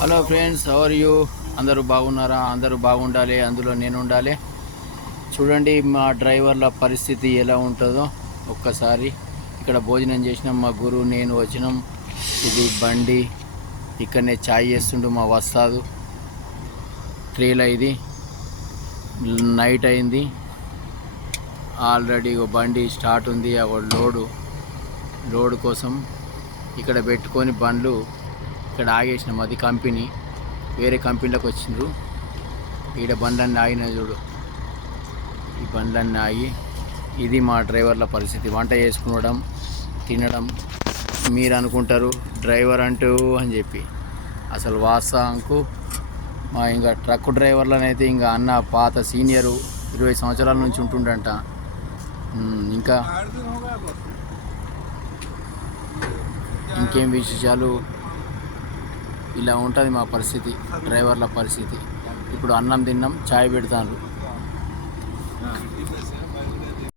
Hello friends, how are you? అందరూ బాగున్నారా? అందరూ బాగుండాలి, అందులో నేను ఉండాలి. చూడండి మా డ్రైవర్ల పరిస్థితి ఎలా ఉంటుందో ఒక్కసారి. ఇక్కడ భోజనం చేసినాం, మా గురువు నేను వచ్చినాం. ఇది బండి, ఇక్కడనే ఛాయ్ చేస్తుండు మా వస్తాదు. ట్రేల ఇది నైట్ అయింది ఆల్రెడీ. బండి స్టార్ట్ ఉంది, లోడు కోసం ఇక్కడ పెట్టుకొని బండ్లు ఇక్కడ ఆగేసినాం. అది కంపెనీ, వేరే కంపెనీలోకి వచ్చిండ్రు. ఈడ బండ్లన్నీ ఆగినాయి చూడు, ఈ బండ్లన్నీ ఆగి. ఇది మా డ్రైవర్ల పరిస్థితి. వంట చేసుకునడం, తినడం. మీరు అనుకుంటారు డ్రైవర్ అంటూ అని చెప్పి, అసలు వాస్తవంకు మా ఇంకా ట్రక్ డ్రైవర్లనైతే ఇంకా అన్న పాత సీనియరు 20 సంవత్సరాల నుంచి ఉంటుండంట. ఇంకా ఇంకేం విశేషాలు? ఇలా ఉంటుంది మా పరిస్థితి, డ్రైవర్ల పరిస్థితి. ఇప్పుడు అన్నం తిన్నాం, ఛాయ్ పెడతాను.